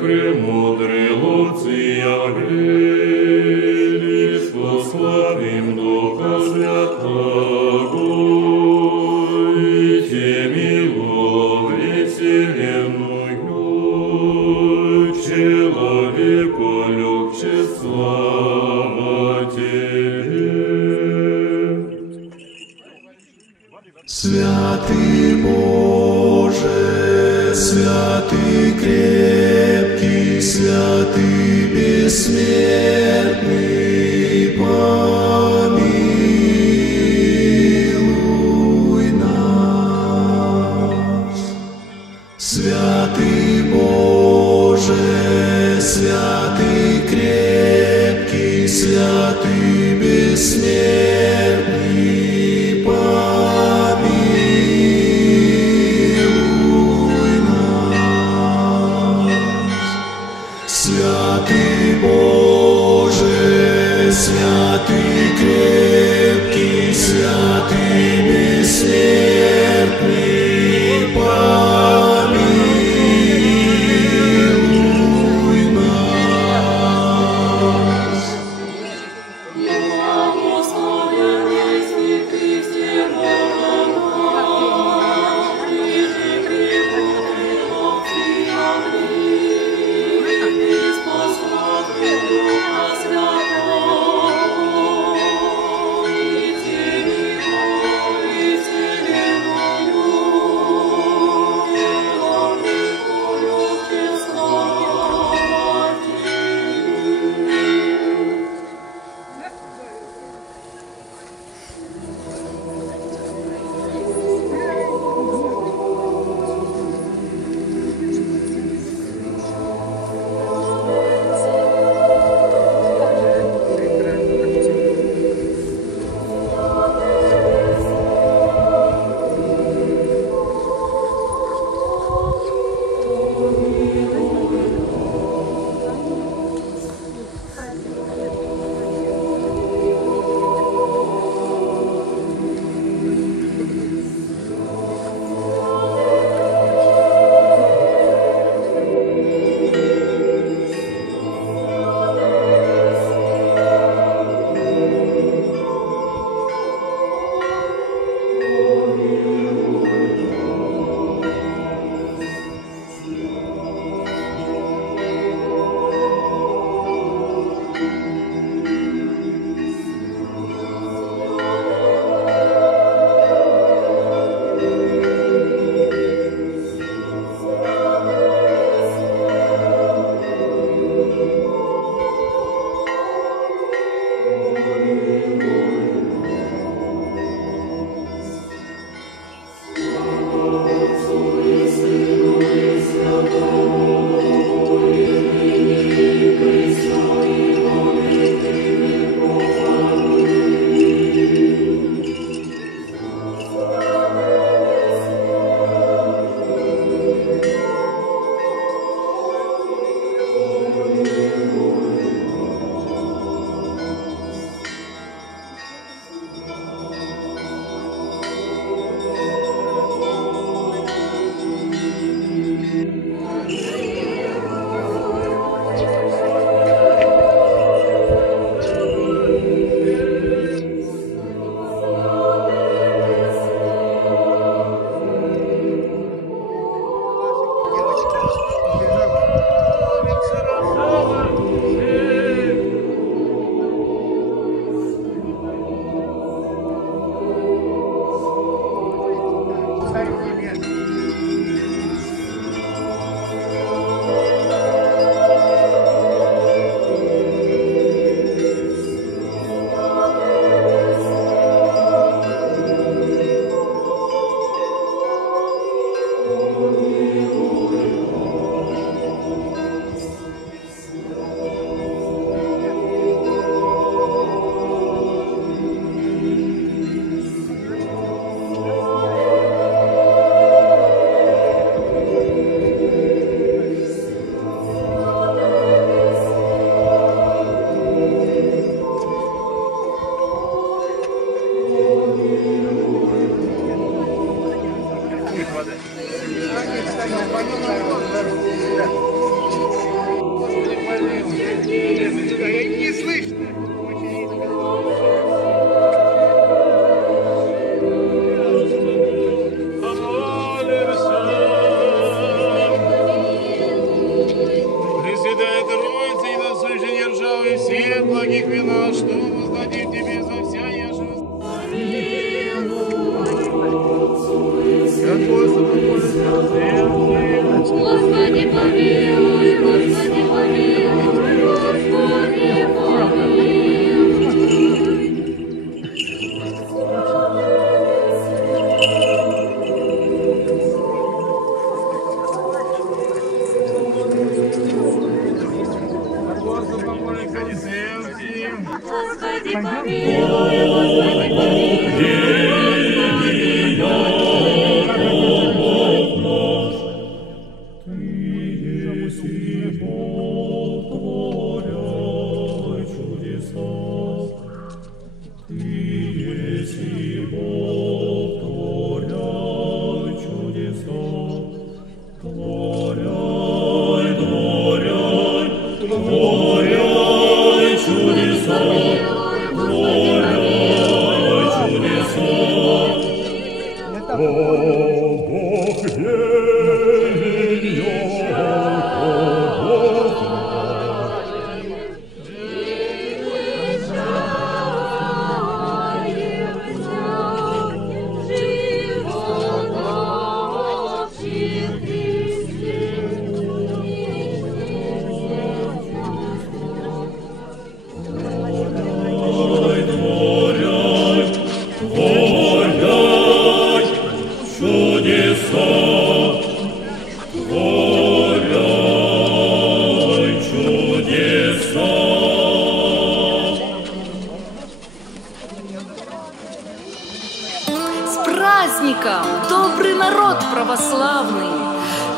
Премудрый Луция Гелис, славим Духа Святого, и теми ловли вселенную, человеку любче слава Тебе. Святый Боже, святый крепкий, святый бессмертный, помилуй нас. Святый Боже, святый крепкий, святый бессмертный, помилуй нас. Святый Боже, святый крепкий, святый бессмертный, помилуй нас. Не слышно. Пресвятая Троица, и насущие ржавые всех благих вина, что воздадим Тебе за вся яша. Господи, помилуй, Господи, помилуй, Господи, Господи, помилуй, Господи, праздником, добрый народ православный,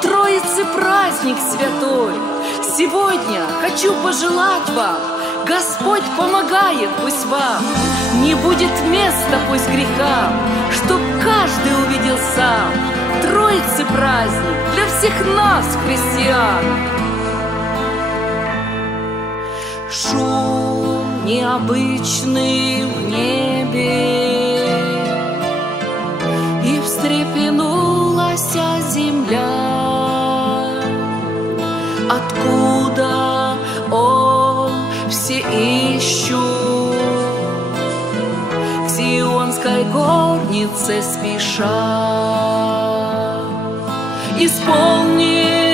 Троицы праздник святой. Сегодня хочу пожелать вам, Господь помогает пусть вам, не будет места пусть грехам, чтоб каждый увидел сам Троицы праздник для всех нас, христиан. Шум необычный в небе, и встрепенулась земля. Откуда он все ищут, к Сионской горнице спеша. Исполни